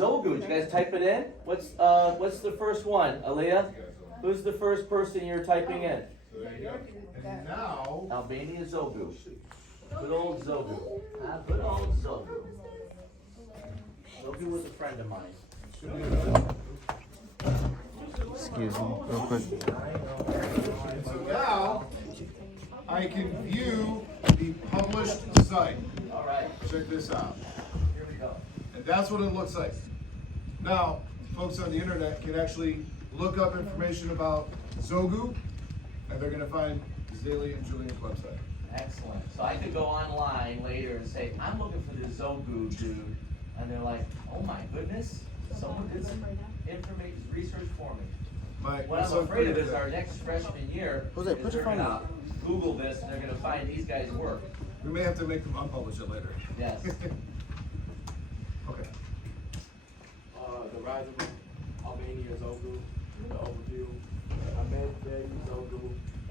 Zogu. Did you guys type it in? What's the first one? Aaliyah? Who's the first person you're typing in? So there you go. And now, Albania Zogu. Good old Zogu. Good old Zogu. Zogu was a friend of mine. Excuse me, real quick. so now, I can view the published site. All right, Check this out. here we go. And that's what it looks like. Now, folks on the internet can actually look up information about Zogu, and they're gonna find Zaylee and Julian's website. Excellent. So I could go online later and say, I'm looking for this Zogu dude. And they're like, oh my goodness, someone did some information research for me. What I'm afraid of is our next freshman year, Jose, put your they're phone gonna Google this and they're gonna find these guys' work. We may have to make them unpublish it later. Yes. Okay. The rise of Albania Zogu, the overview. Ahmed Bey Zogu,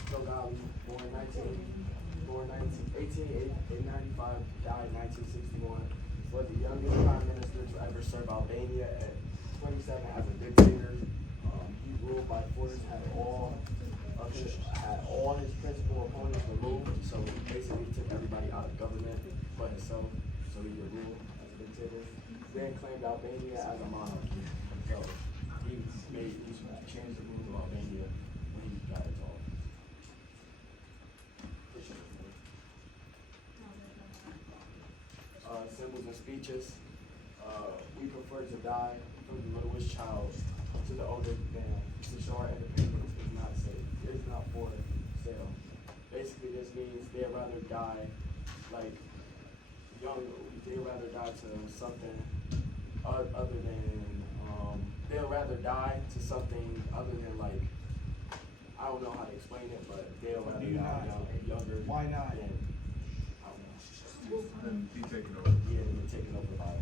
Zogali, born 1895, died 1961. Was the youngest prime minister to ever serve Albania at 27 as a dictator. He ruled by force, had all his principal opponents removed, so he basically took everybody out of government but himself, so he could rule as a dictator. Then claimed Albania as a monarchy. So he changed the rules of Albania when he got it all. Symbols and speeches. We prefer to die from the littlest child to the older man. To show our independence is not safe. It is not for sale. Basically, this means they'd rather die like young. They'd rather die to something other than. They'll rather die to something other than like. I don't know how to explain it, but they'll rather die younger. Why not? Than, I don't know. And be taken over. Yeah, they've been taken over by it.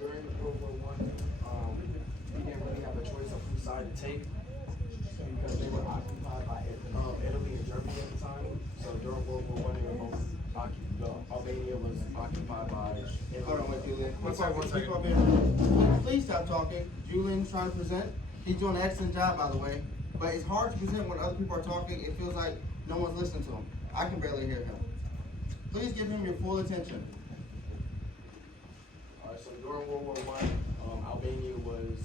During World War I, we didn't really have a choice of whose side to take because they were occupied by Italy and Germany at the time. So during World War I, they were both Albania was occupied by Italy. Hold on, wait, Julian. One second. Keep up here. Please stop talking. Julian's trying to present. He's doing an excellent job, by the way. But it's hard to present when other people are talking. It feels like no one's listening to him. I can barely hear him. Please give him your full attention. Alright, so during World War I, Albania was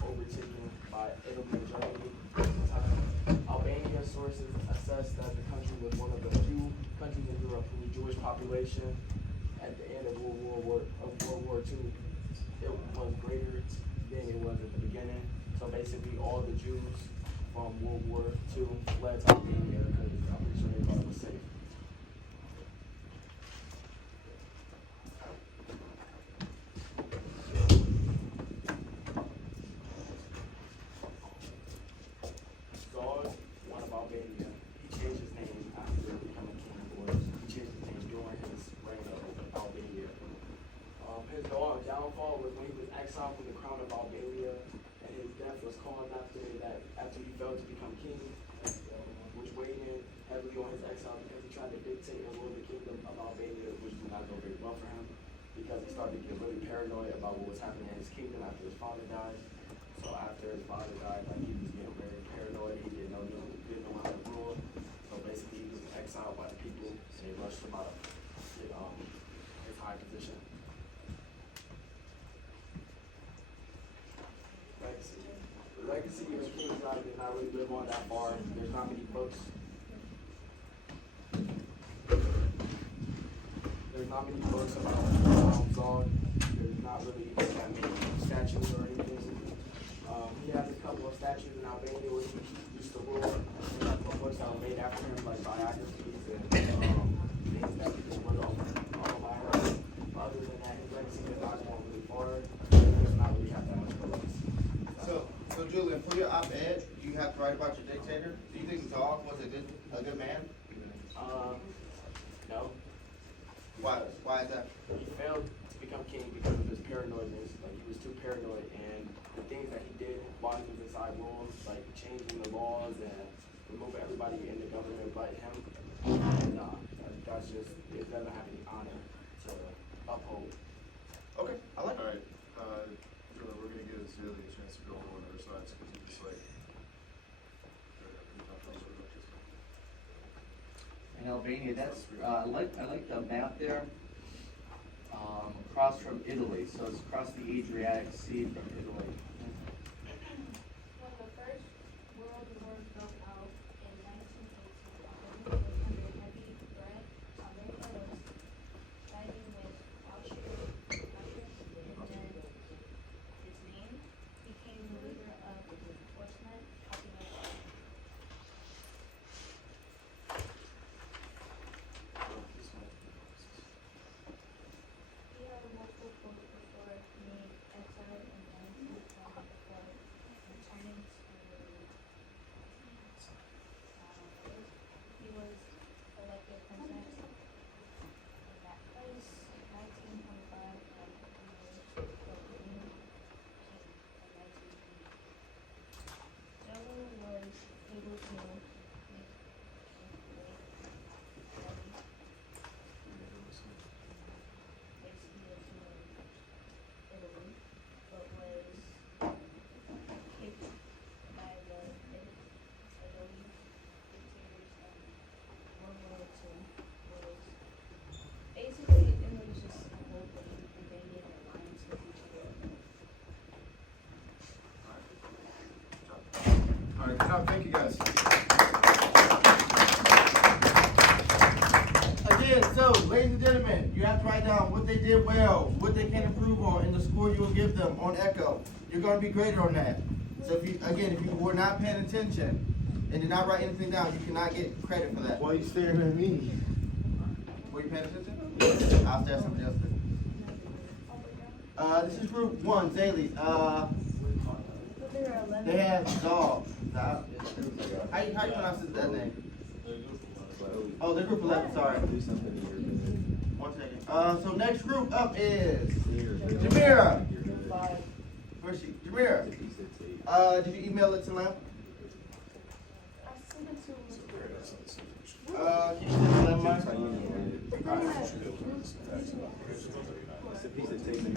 overtaken by Italy and Germany at the time. Albania sources assess that the country was one of the few countries in Europe whose Jewish population at the end of World War II, it was greater than it was at the beginning. So basically all the Jews from World War II fled to Albania because I'm pretty sure they thought it was safe. Saud, one of Albania, he changed his name after becoming king, or he changed his name during his reign of Albania. His downfall was when he was exiled from the crown of Albania, and his death was caused after he failed to become king, which weighed in heavily on his exile because he tried to dictate and rule the kingdom of Albania, which did not go very well for him because he started to get really paranoid about what was happening in his kingdom after his father died. So after his father died, like he was getting very paranoid. He didn't know how to rule. So basically, he was exiled by the people, and they rushed him out of his high position. Legacy. The legacy of the king's life did not really live on that far. There's not many books. There's not many books about Zod. There's not really that many statues or anything. He has a couple of statues in Albania where he used to rule. There's a couple of books that were made after him, like biographies and things that people wrote on by him. Other than that, his legacy has not gone really far. He does not really have that much books. So Julian, for your op-ed, you have to write about your dictator. Do you think Zog was a good man? No. Why is that? He failed to become king because of his paranoidness. Like he was too paranoid, and the things that he did while he was inside rules, like changing the laws and removing everybody in the government but him, And, that's just, it doesn't have any honor to uphold. Okay, I like it. Alright, Jordan, we're gonna give Zaylee a chance to go over on other sides, cause he's just like. In Albania, that's, I like the map there, across from Italy, so it's across the Adriatic Sea from Italy. When the First World War broke out in 1918, Albania was under heavy threat. America was siding with Austria, and then its name became the leader of horsemen helping us. He had multiple posts before being exiled in 1924, returning to he was elected president in that place in 1925 and he was proclaimed king in 1980. Jello was able to make Italy, but was kicked by the Italy dictators and World War II was basically it was just a whole thing invading alliance with each other. Alright, good job, thank you guys. Again, so, ladies and gentlemen, you have to write down what they did well, what they can improve on, and the score you will give them on Echo. You're gonna be graded on that. So if you were not paying attention and did not write anything down, you cannot get credit for that. Why are you staring at me? Were you paying attention? I'll stare something else. This is group one, Zaylee. They have dog. How you pronounce that name? Oh, they're group 11, sorry. 1 second. So next group up is Jamira. Where's she? Jamira. Did you email it to Lamp? I sent it to Can you send it to Lamp, Mike?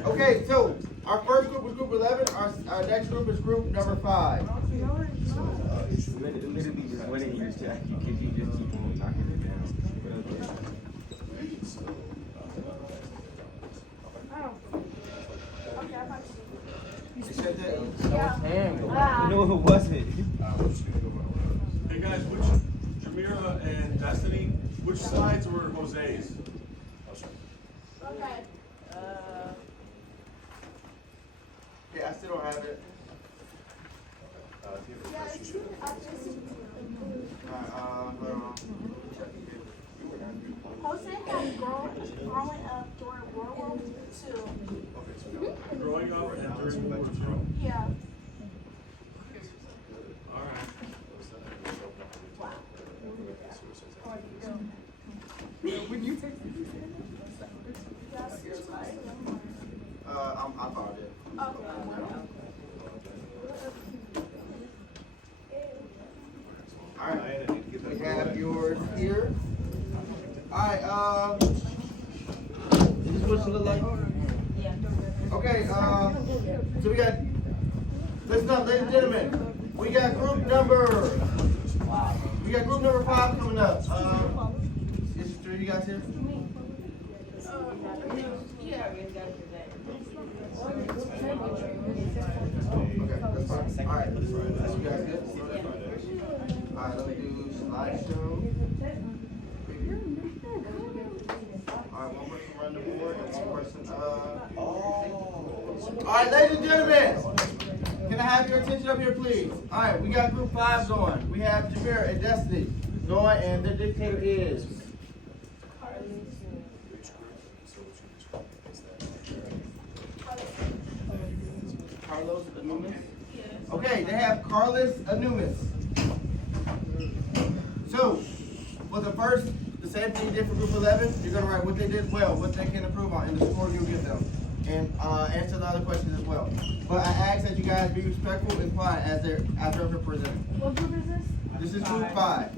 Okay, so our first group was group 11. Our next group is group number 5. Literally just went in here, Jack, because you just keep on knocking it down. You sent that? No, it wasn't. Hey guys, which Jamira and Destiny, which slides were Jose's? Okay. Yeah, I still don't have it. Hold on. Jose has growing up during World War II. Growing up and during World War II? Yeah. Alright. When you fix I found it. Alright, we have yours here. Alright, is this what it look like? Okay, so we got, listen up, ladies and gentlemen. We got group number 5 coming up. Is this 3 you guys here? Okay, that's fine. Alright, you guys good? Alright, let me do slideshow. Alright, one person run the board and one person, Alright, ladies and gentlemen, can I have your attention up here, please? Alright, we got group 5 going. We have Jamira and Destiny going, and the dictator is. Carlos Anumis? Okay, they have Carlos Anumis. So, for the same thing you did for group 11, you're gonna write what they did well, what they can improve on, and the score you'll give them. And answer the other questions as well. But I ask that you guys be respectful and quiet as they're presenting. What group is this? This is group 5.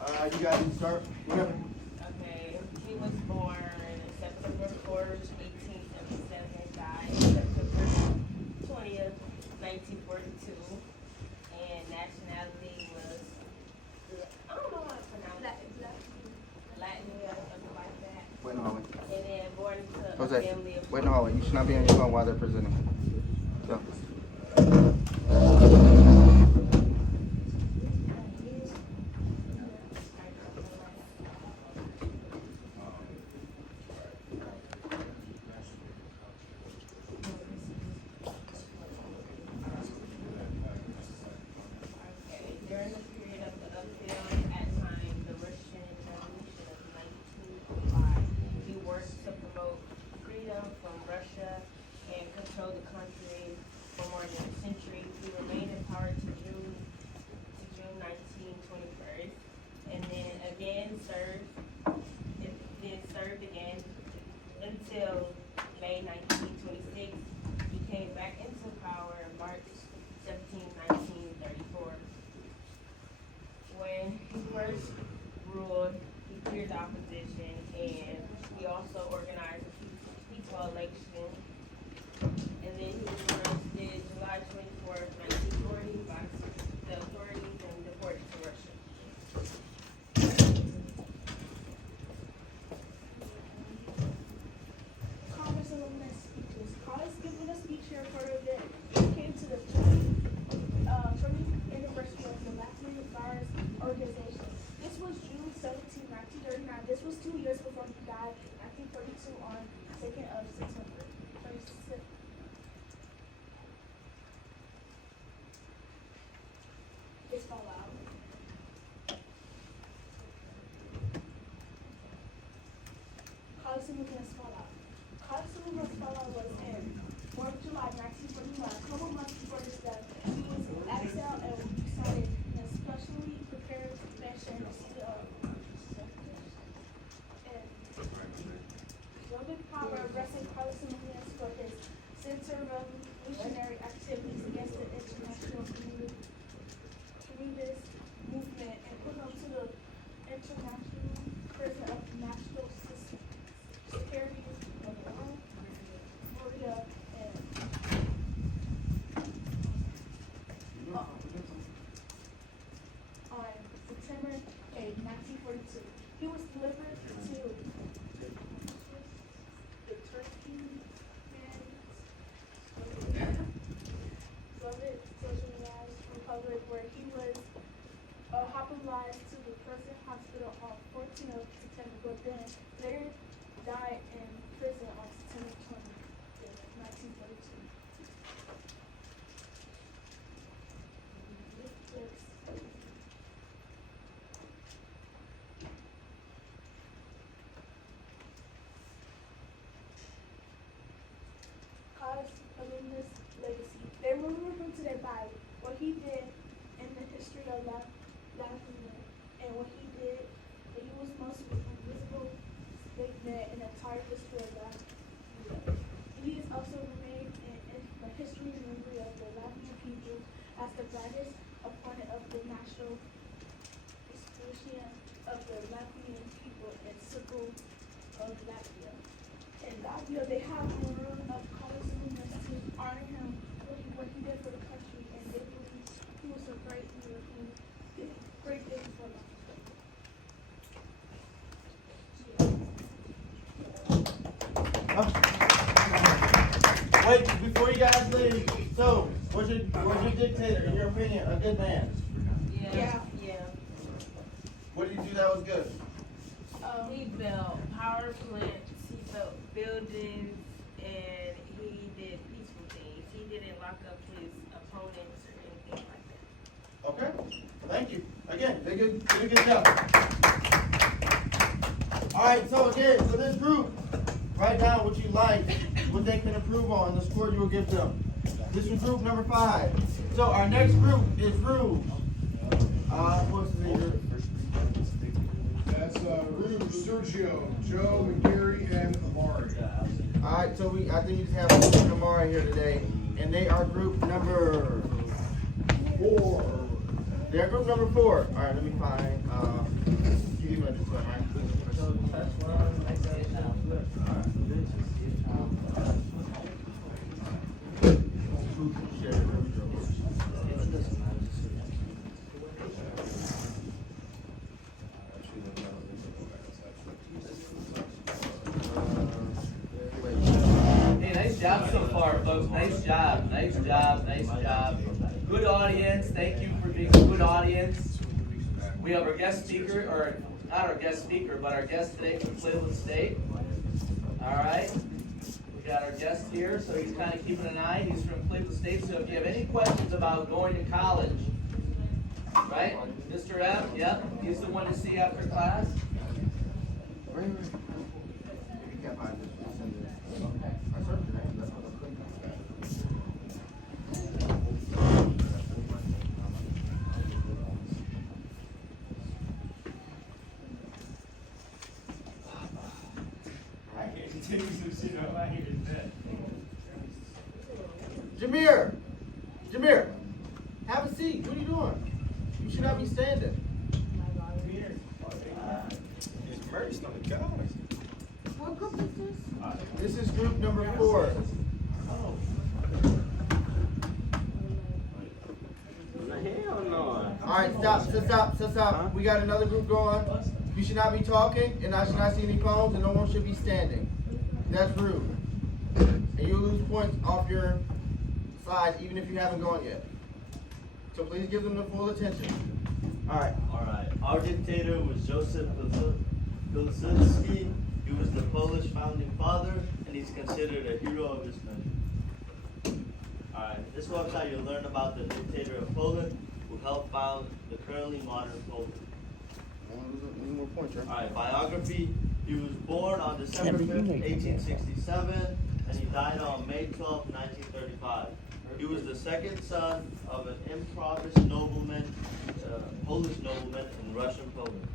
You guys can start. Whatever. Okay, he was born September 4th, 1877, died September 20th, 1942, and nationality was, I don't know how to pronounce it. Latin, or something like that. Wait in the hallway. And then born into a Jose, family of. wait in the hallway. You should not be on your phone while they're presenting. Go. Okay, during the period of the uphill at time, the Russian Revolution of 1905, he worked to promote freedom from Russia and control the country for more than a century. He remained in power to June 1921, and then served again until May 1926. He came back into power in March 1934. When he first ruled, he cleared the opposition, and he also organized a peaceful election. And then he was arrested July 24th, 1940 by the authorities and deported to Russia. Congress alumni speeches. College giving a speech here for the event. Came to the 20th anniversary of the Latin Virus Organization. This was June 17, 1939. This was 2 years before he died, 1942, on 2nd of September. It's Fallout. College Movements Fallout. College Movements Fallout was in 4th July 1941. A couple months before his death, he was exiled and recited an specially prepared confession and Roman power arrested Carlos Movements for his counter-revolutionary activities against the international communist movement and put him to the international prison of national security of Florida and on September 8, 1942. He was delivered to the Turkey Soviet Socialist Republic, where he was hospitalized to the prison hospital on 14th of September, but then later died in prison on September 20, 1942. Cause alumnus legacy. They remember him today by what he did in the history of Latvia, and what he did, that he was most visible statement in the entire history of Latvia. He is also remained in the history and memory of the Latvian people as the brightest opponent of the national expression of the Latvian people and symbol of Latvia. In Latvia, they have a rule of college movements to honor him, what he did for the country, and they believe he was a great leader who did great things for Latvia. Wait, before you guys leave, so, was your dictator, in your opinion, a good man? Yeah. What did he do that was good? He built power plants, he built buildings, and he did peaceful things. He didn't lock up his opponents or anything like that. Okay, thank you. Again, did a good job. All right, so again, for this group, write down what you like, what they can improve on, the score you will give them. This is group number 5. So our next group is Rouge. What's the name? That's Rude, Sergio, Joe, McGarry, and Amari. All right, so I think we just have Rouge and Amari here today, and they are group number 4. They're group number 4. All right, let me find. Hey, nice job so far, folks. Nice job, nice job, nice job. Good audience. Thank you for being a good audience. We have our guest speaker, or not our guest speaker, but our guest today from Cleveland State. All right. We got our guest here, so he's kind of keeping an eye. He's from Cleveland State, so if you have any questions about going to college, right? Mr. F, yep, he's the one to see after class. Jameer, have a seat. What are you doing? You should not be standing. What group is this? This is group number 4. Hell no. All right, stop. We got another group going. You should not be talking, and I should not see any phones, and no one should be standing. That's rude. And you'll lose points off your side, even if you haven't gone yet. So please give them the full attention. All right. Alright, our dictator was Joseph Pilsudski. He was the Polish founding father, and he's considered a hero of his country. Alright, this website you'll learn about the dictator of Poland, who helped found the currently modern Poland. Any more points, right? Alright, biography. He was born on December 5th, 1867, and he died on May 12th, 1935. He was the second son of an impoverished nobleman, Polish nobleman in Russian Poland.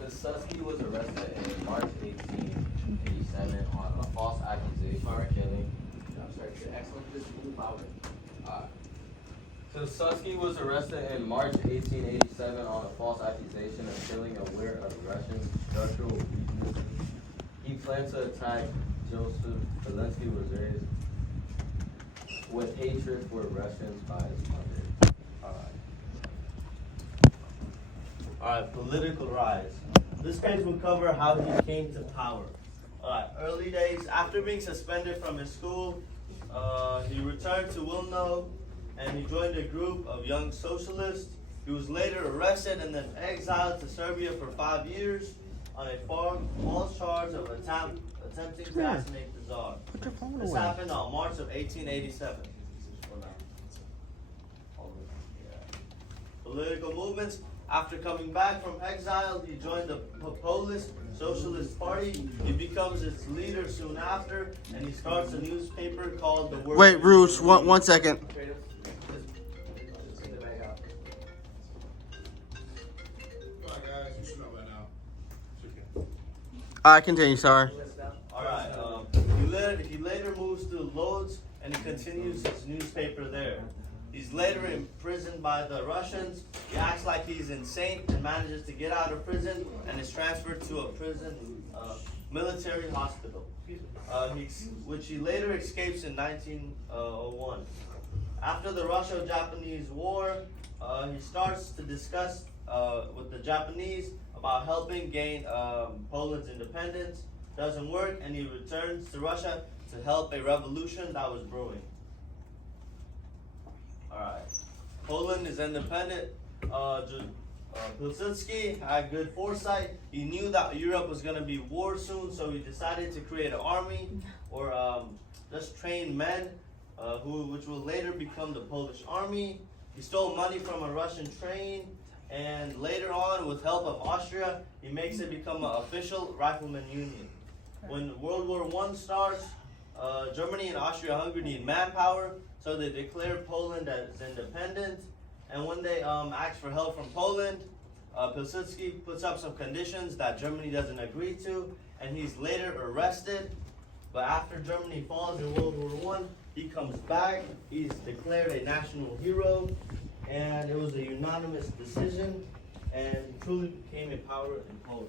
Pilsudski was arrested in March 1887 on a false accusation of killing. I'm sorry, excellent, just move louder. Pilsudski was arrested in March 1887 on a false accusation of killing aware of Russian structural weaknesses. He planned to attack Joseph. Zelensky was raised with hatred for Russians by his mother. Alright, political rise. This page will cover how he came to power. Alright, early days. After being suspended from his school, he returned to Wilno and he joined a group of young socialists. He was later arrested and then exiled to Serbia for 5 years on a false charge of attempting to assassinate the Tsar. This happened on March of 1887. Political movements. After coming back from exile, he joined the Polish Socialist Party. He becomes its leader soon after, and he starts a newspaper called the World. Wait, Rouge, one second. I continue, sorry. Alright, he later moves to Lodz and he continues his newspaper there. He's later imprisoned by the Russians. He acts like he's insane and manages to get out of prison and is transferred to a prison military hospital, which he later escapes in 1901. After the Russo-Japanese War, he starts to discuss with the Japanese about helping gain Poland's independence. Doesn't work, and he returns to Russia to help a revolution that was brewing. Alright, Poland is independent. Pilsudski had good foresight. He knew that Europe was going to be war soon, so he decided to create an army or just train men, which will later become the Polish army. He stole money from a Russian train, and later on, with help of Austria, he makes it become an official rifleman union. When World War I starts, Germany and Austria-Hungary need manpower, so they declare Poland as independent. And when they ask for help from Poland, Pilsudski puts up some conditions that Germany doesn't agree to, and he's later arrested. But after Germany falls in World War I, he comes back. He's declared a national hero, and it was a unanimous decision, and truly became a power in Poland.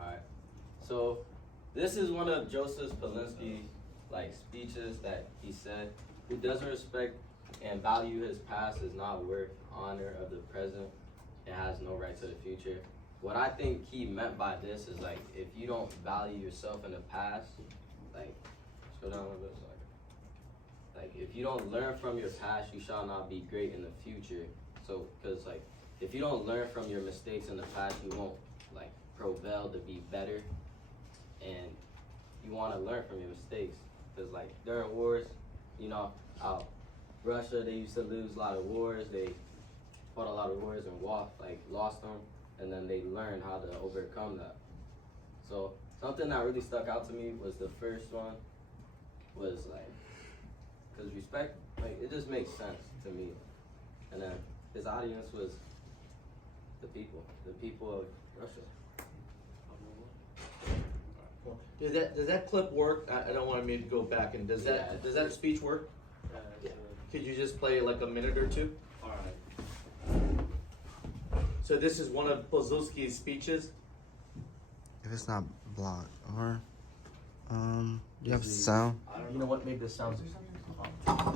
Alright. So this is one of Joseph Polinsky's speeches that he said, "Who doesn't respect and value his past is not worth honor of the present. It has no right to the future." What I think he meant by this is if you don't value yourself in the past, scroll down a little bit. If you don't learn from your past, you shall not be great in the future. So, because if you don't learn from your mistakes in the past, you won't prevail to be better. And you want to learn from your mistakes, because during wars, how Russia, they used to lose a lot of wars. They fought a lot of wars and lost them, and then they learned how to overcome that. So something that really stuck out to me was the first one was because respect, it just makes sense to me. And then his audience was the people of Russia. Does that clip work? I don't want me to go back, and does that speech work? Could you just play a minute or two? Alright. So this is one of Pilsudski's speeches. If it's not blocked, or you have sound. You know what? Maybe the sounds. I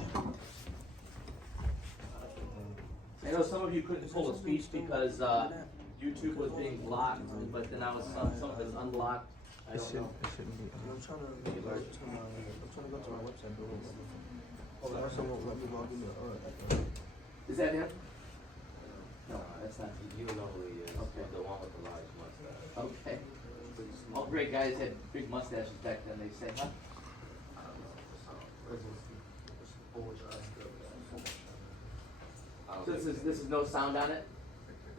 know some of you couldn't pull a speech because YouTube was being blocked, but then some of it's unblocked. I don't know. It shouldn't be. I'm trying to go to my website, but also won't let me log in. Is that him? No, that's not. You know who he is. Okay. The one with the large mustache. Okay. All great guys had big mustaches back then, they say, huh? So this is no sound on it?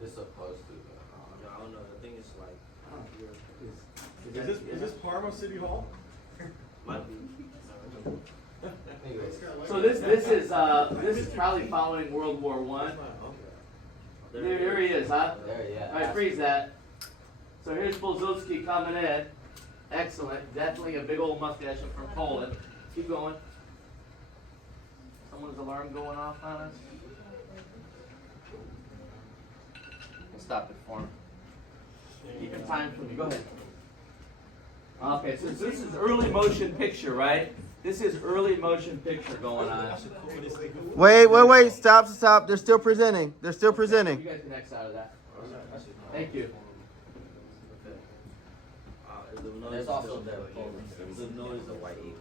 It's supposed to. I don't know. I think it's Is this Parma City Hall? might be. Anyways, So this is probably following World War I. There he is, huh? there, yeah. All right, freeze that. So here's Pilsudski coming in. Excellent. Definitely a big old mustache from Poland. Keep going. Someone's alarm going off on us? We'll stop it for him. Keep in time for me. Go ahead. Okay, so this is early motion picture, right? This is early motion picture going on. Wait. Stop. They're still presenting. You guys can X out of that. Thank you. There's also the Poland. The noise of white eagle.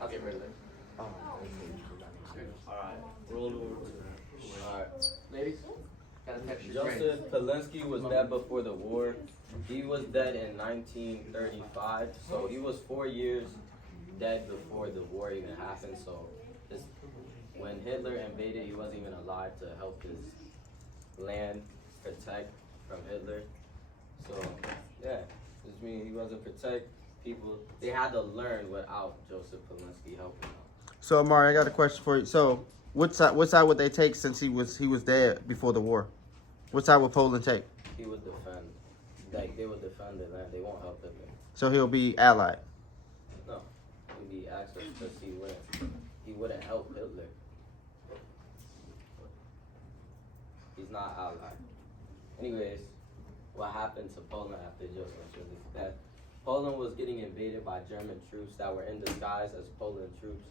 I'll get rid of it. Alright. World War II. Alright. Ladies, got a text your brain. Joseph Polinsky was dead before the war. He was dead in 1935, so he was 4 years dead before the war even happened. So when Hitler invaded, he wasn't even alive to help his land protect from Hitler. So yeah, just mean he wasn't protect people. They had to learn without Joseph Polinsky helping them. So, Amari, I got a question for you. So, what side would they take since he was dead before the war? What side would Poland take? He would defend, they would defend the land. They won't help Hitler. So he'll be allied. No, he'd be access because he wouldn't help Hitler. He's not allied. Anyways, what happened to Poland after Joseph was that Poland was getting invaded by German troops that were in disguise as Poland troops.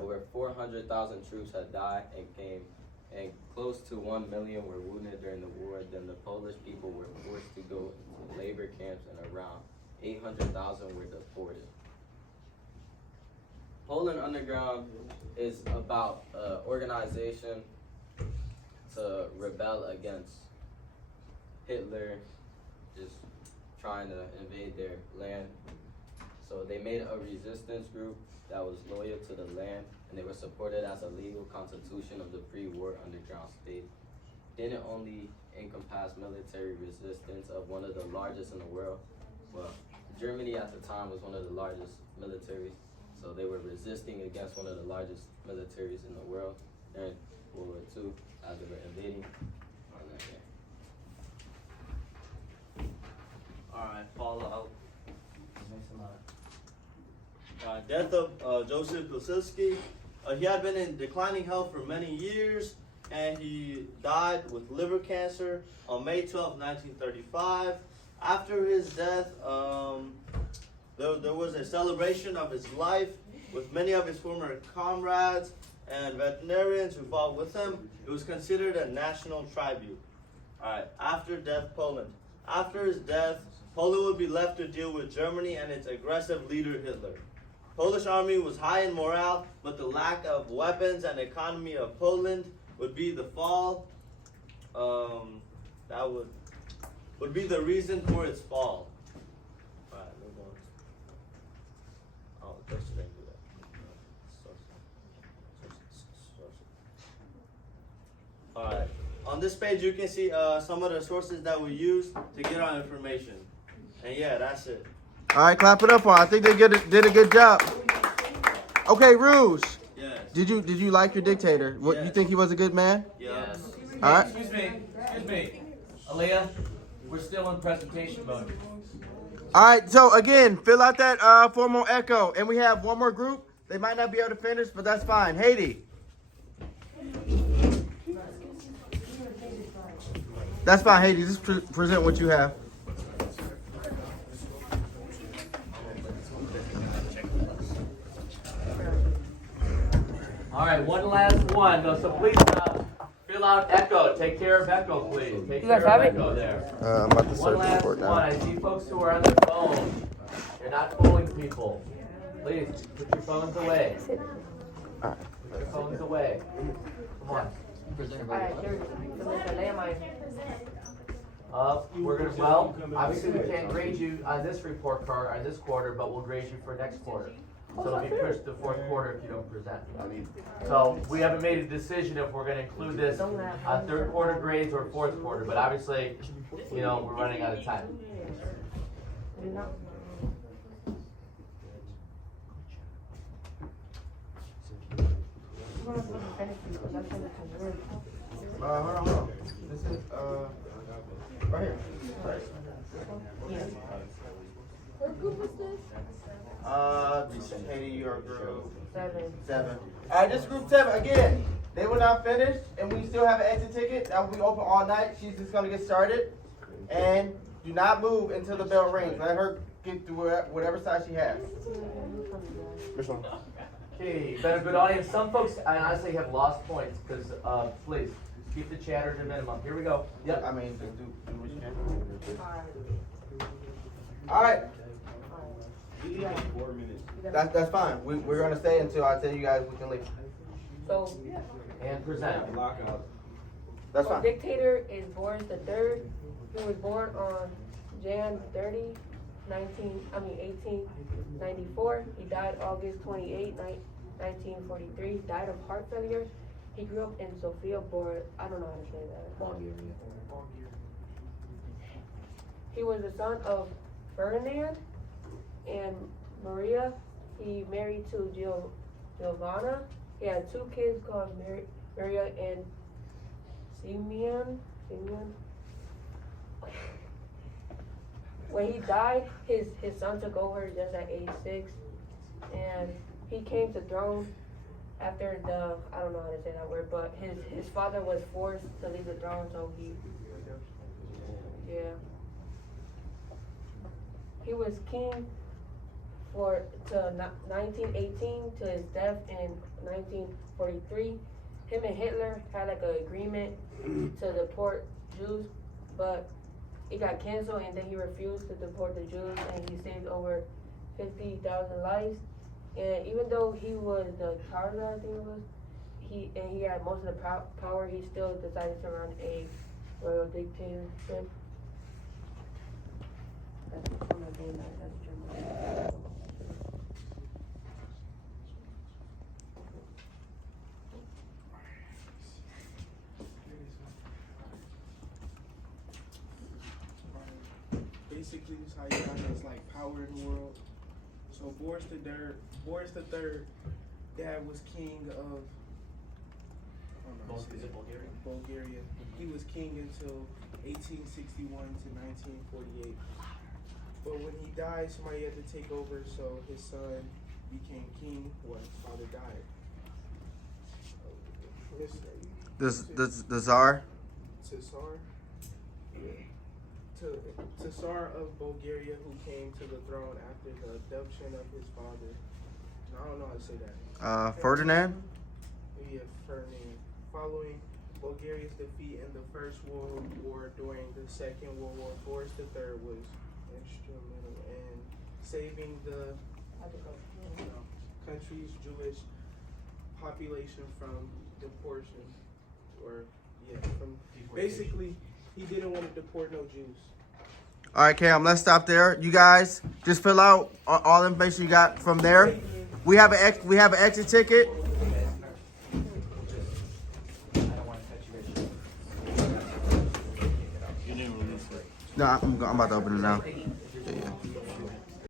Over 400,000 troops had died and close to 1 million were wounded during the war. Then the Polish people were forced to go into labor camps, and around 800,000 were deported. Poland Underground is about organization to rebel against Hitler just trying to invade their land. So they made a resistance group that was loyal to the land, and they were supported as a legal constitution of the pre-war underground state. Didn't only encompass military resistance of one of the largest in the world. Well, Germany at the time was one of the largest militaries, so they were resisting against one of the largest militaries in the world during World War II as they were invading. Death of Joseph Pilsudski. He had been in declining health for many years, and he died with liver cancer on May 12, 1935. After his death, there was a celebration of his life with many of his former comrades and veterinarians who fought with him. It was considered a national tribute. Alright, after death, Poland. After his death, Poland would be left to deal with Germany and its aggressive leader Hitler. Polish army was high in morale, but the lack of weapons and economy of Poland would be the fall. That would be the reason for its fall. Alright, move on. Oh, just didn't do that. Alright, on this page you can see some of the sources that we use to get our information. And yeah, that's it. All right, clap it up for. I think they did a good job. Okay, Rouge. Yes. Did you like your dictator? What you Yes. think he was a good man? Yes. All right. Excuse me. Aaliyah, we're still in presentation mode. All right. So again, fill out that form on Echo, and we have one more group. They might not be able to finish, but that's fine. Haiti. That's fine, Haiti. Just present what you have. All right, one last one. No, so please fill out Echo. Take care of Echo, please. Take care of Echo there. I'm about to One search last for it one. now. I see folks who are on their phones. You're not fooling people. Please, put your phones away. All right. Put your phones away. Come on. Obviously we can't grade you on this report card, on this quarter, but we'll grade you for next quarter. So it'll be pushed to fourth quarter if you don't present. So we haven't made a decision if we're gonna include this on third quarter grades or fourth quarter, but obviously, you know, we're running out of time. Hold on. This is right here. What group is this? Haiti, your group 7. All right, this group 7 again. They were not finished, and we still have an exit ticket that will be open all night. She's just gonna get started, and do not move until the bell rings. Let her get to whatever side she has. Okay, been a good audience. Some folks, I honestly have lost points because, please, keep the chatter to a minimum. Here we go. Yep. I mean, do what you can. All right. That's fine. We're gonna stay until I tell you guys we can leave. So, And present. That's fine. Dictator is Boris III. He was born on Jan 30, 1894. He died August 28, 1943. Died of heart failure. He grew up in Sofia, I don't know how to say that. Bulgaria. He was the son of Ferdinand and Maria. He married to Giovanna. He had 2 kids called Maria and Simeon. When he died, his son took over just at age 6, and he came to throne after I don't know how to say that word, but his father was forced to leave the throne, so he was king to 1918 to his death in 1943. Him and Hitler had like an agreement to deport Jews, but it got canceled, and then he refused to deport the Jews, and he saved over 50,000 lives. And even though he was the Kaiser, I think it was, he had most of the power, he still decided to run a royal dictatorship. Basically, it's how you got this like power in the world. So Boris the Third, dad was king of Bulgaria. He was king until 1861 to 1948. But when he died, somebody had to take over. So his son became king when his father died. The Tsar? Tsar of Bulgaria, who came to the throne after the abduction of his father. I don't know how to say that. Ferdinand? Yeah, Ferdinand. Following Bulgaria's defeat in the First World War during the Second World War, Boris III was instrumental in saving the country's Jewish population from deportation. Basically, he didn't want to deport no Jews. All right, Cam, let's stop there. You guys just fill out all the information you got from there. We have an exit ticket. No, I'm about to open it now. Yeah.